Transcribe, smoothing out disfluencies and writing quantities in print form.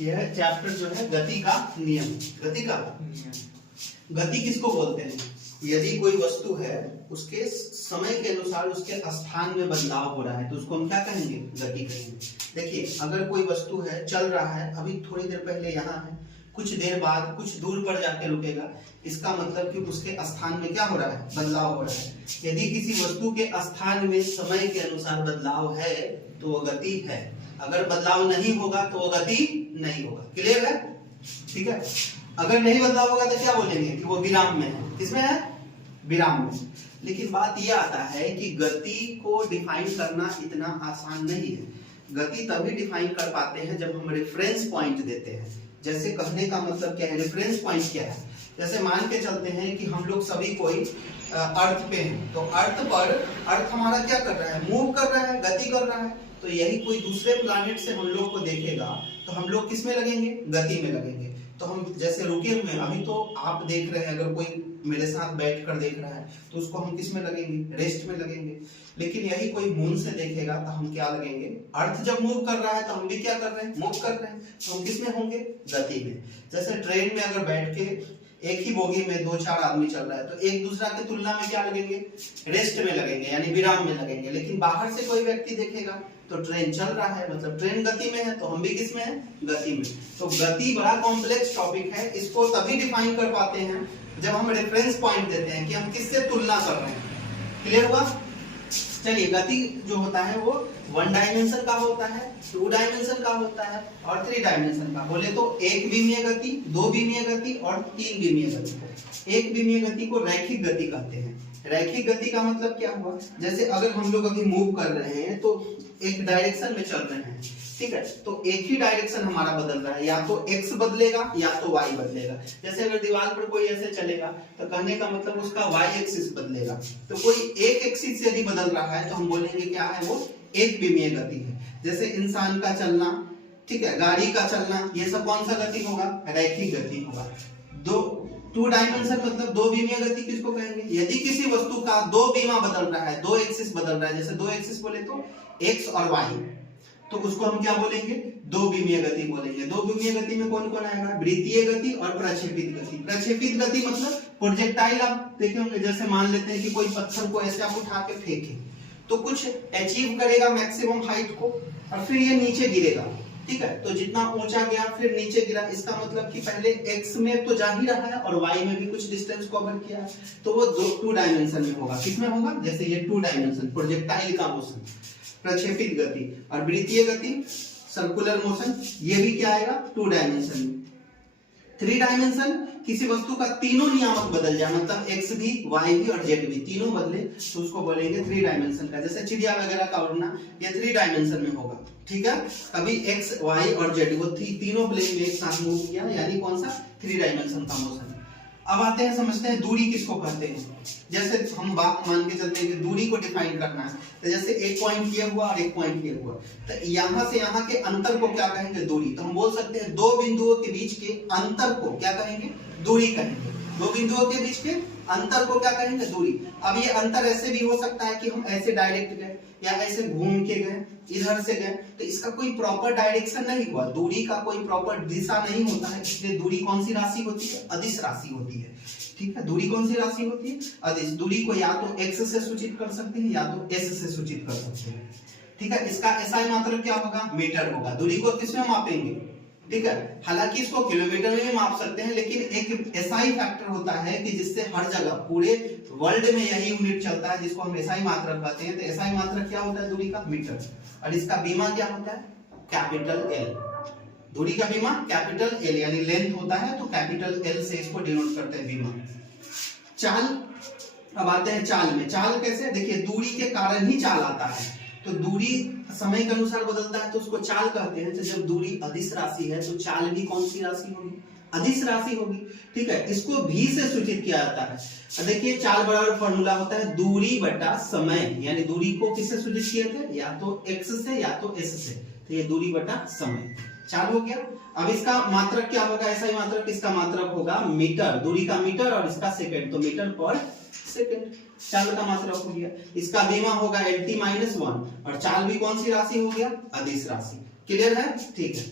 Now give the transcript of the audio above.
यह चैप्टर जो है गति का नियम। गति का गति किसको बोलते हैं? यदि कोई वस्तु है उसके समय के अनुसार उसके स्थान में बदलाव हो रहा है तो उसको हम क्या कहेंगे? गति कहेंगे। देखिए अगर कोई वस्तु है चल रहा है, अभी थोड़ी देर पहले यहाँ है, कुछ देर बाद कुछ दूर पर जाके रुकेगा, इसका मतलब कि उसके स्थान में क्या हो रहा है? बदलाव हो रहा है। यदि किसी वस्तु के स्थान में समय के अनुसार बदलाव है तो वो गति है, अगर बदलाव नहीं होगा तो वो गति नहीं होगा। क्लियर है? ठीक है। अगर नहीं बदलाव होगा तो क्या बोलेंगे कि वो विराम में है। किसमें है? विराम में। लेकिन बात यह आता है कि गति को डिफाइन करना इतना आसान नहीं है। गति तभी डिफाइन कर पाते हैं जब हम रेफरेंस पॉइंट देते हैं। जैसे कहने का मतलब क्या है? रेफरेंस पॉइंट क्या है? जैसे मान के चलते हैं कि हम लोग सभी कोई अर्थ पे हैं, तो अर्थ पर अर्थ हमारा क्या कर रहा है? मूव कर रहा है, गति कर रहा है। तो यही कोई दूसरे प्लैनेट से हम लोग को देखेगा तो हम लोग किस में लगेंगे? गति में लगेंगे। तो हम जैसे रुके हुए हैं, अभी तो आप देख रहे हैं, अगर कोई मेरे साथ बैठ कर देख रहा है तो उसको हम किस में लगेंगे? रेस्ट में लगेंगे। लेकिन यही कोई मून से देखेगा तो हम क्या लगेंगे? अर्थ जब मूव कर रहा है तो हम भी क्या कर रहे हैं? मूव कर रहे हैं, तो हम किस में होंगे? गति में। जैसे ट्रेन में अगर बैठ के एक ही बोगी में 2-4 आदमी चल रहा है तो एक दूसरा की तुलना में क्या लगेंगे? रेस्ट में लगेंगे, यानी विराम में लगेंगे। लेकिन बाहर से कोई व्यक्ति देखेगा तो ट्रेन चल रहा है, मतलब ट्रेन गति में है, तो हम भी किस में है? गति में। तो गति बड़ा कॉम्प्लेक्स टॉपिक है, इसको तभी डिफाइन कर पाते हैं जब हम रेफरेंस पॉइंट देते हैं कि हम किससे तुलना कर रहे हैं। क्लियर हुआ? चलिए, गति जो होता है वो 1 डायमेंशन का होता है, 2 डायमेंशन का होता है और 3 डायमेंशन का। बोले तो 1 विमीय गति, 2 विमीय गति और 3 विमीय गति। 1 विमीय गति को रैखिक गति कहते हैं। रैखिक गति का मतलब क्या हुआ? जैसे अगर हम लोग अभी मूव कर रहे हैं तो एक डायरेक्शन में चल रहे हैं, ठीक है, तो एक ही डायरेक्शन हमारा बदल रहा है, या तो x बदलेगा या तो y बदलेगा। जैसे अगर दीवार पर कोई ऐसे चलेगा तो कहने का मतलब उसका y एक्सिस बदलेगा। तो कोई एक एक्सिस यदि बदल रहा है तो हम बोलेंगे क्या है? वो 1 विमीय गति है। जैसे इंसान का चलना, ठीक है, गाड़ी का चलना, ये सब कौन सा गति होगा? रैखिक गति होगा। 2 डायमेंशन मतलब 2 विमीय गति किसको कहेंगे? यदि किसी वस्तु का 2 विमा बदल रहा है, 2 एक्सिस बदल रहा है, जैसे 2 एक्सिस बोले तो x और y, तो उसको हम क्या बोलेंगे? 2 विमीय गति बोलेंगे। 2 विमीय गति में कौन कौन आएगा? वृत्तीय गति और प्रक्षेपित गति। प्रक्षेपित गति मतलब प्रोजेक्टाइल आप देखे होंगे, जैसे मान लेते हैं कि कोई पत्थर को ऐसे आप उठा के फेंके तो कुछ अचीव करेगा मैक्सिमम हाइट को और फिर ये नीचे गिरेगा, ठीक है। तो जितना ऊंचा गया फिर नीचे गिरा, इसका मतलब कि पहले x में तो जा ही रहा है और y में भी कुछ डिस्टेंस कवर किया है, तो वो 2 डायमेंशन में होगा। किसमें होगा? जैसे ये 2 डायमेंशन प्रोजेक्टाइल का मोशन, प्रक्षेपित गति। और वृत्तीय गति सर्कुलर मोशन, ये भी क्या आएगा? 2 डायमेंशन में। 3 डायमेंशन किसी वस्तु का तीनों नियामक बदल जाए, मतलब x भी, y भी और z भी तीनों बदले, तो उसको बोलेंगे 3 डायमेंशन का। जैसे चिड़िया वगैरह का उड़ना, ये 3 डायमेंशन में होगा, ठीक है। अभी x, y और z वो तीनों प्लेन में एक साथ मूव किया, यानी कौन सा? 3 डायमेंशन का मोशन। अब आते हैं, समझते हैं दूरी किसको कहते हैं। जैसे हम बात मान के चलते हैं कि दूरी को डिफाइन करना है, तो जैसे एक पॉइंट किया हुआ और एक पॉइंट किया हुआ, तो यहाँ से यहाँ के अंतर को क्या कहेंगे? दूरी। तो हम बोल सकते हैं 2 बिंदुओं के बीच के अंतर को क्या कहेंगे? दूरी कहेंगे। 2 बिंदुओं के बीच के अंतर को क्या कहेंगे? दूरी। अब ये अंतर ऐसे भी हो सकता है कि हम ऐसे डायरेक्ट गए या ऐसे घूम के गए, इधर से गए, तो इसका कोई प्रॉपर डायरेक्शन नहीं हुआ, दूरी का कोई प्रॉपर दिशा नहीं होता है, इसलिए दूरी कौन सी राशि होती है? अदिश राशि होती है, ठीक है। दूरी कौन सी राशि होती है? अदिश। दूरी को या तो x से सूचित कर सकते हैं या तो s से सूचित कर सकते हैं, ठीक है। इसका SI मात्रक क्या होगा? मीटर होगा। दूरी को किसमें मापेंगे? ठीक है, हालांकि इसको किलोमीटर में भी माप सकते हैं, लेकिन एक SI फैक्टर होता है कि जिससे हर जगह पूरे वर्ल्ड में यही यूनिट चलता है जिसको हम SI मात्रक कहते हैं। तो SI मात्रक क्या होता है? दूरी का मीटर। और इसका बीमा क्या होता है? Capital L। दूरी का बीमा कैपिटल L, यानी लेंथ होता है तो कैपिटल L से इसको डिनोट करते हैं, बीमा। चाल, अब आते हैं चाल में। चाल कैसे? देखिए, दूरी के कारण ही चाल आता है, तो दूरी समय के अनुसार बदलता है तो उसको चाल कहते हैं। तो जब दूरी अदिश राशि है तो चाल भी कौन सी राशि होगी? अदिश राशि होगी, ठीक है। इसको v से सूचित किया जाता है। देखिए, चाल बराबर फॉर्मूला होता है दूरी बटा समय, यानी दूरी को किससे सूचित किए थे? या तो x से या तो s से, तो ये दूरी बटा समय, चाल हो गया। अब इसका मात्रक क्या होगा? SI मात्रक, इसका मात्रक होगा मीटर, दूरी का मीटर और इसका सेकंड, तो मीटर पर सेकंड, चाल का मात्रक हो गया। इसका बीमा होगा LT-1 और चाल भी कौन सी राशि हो गया? अदिश राशि। क्लियर है? ठीक है।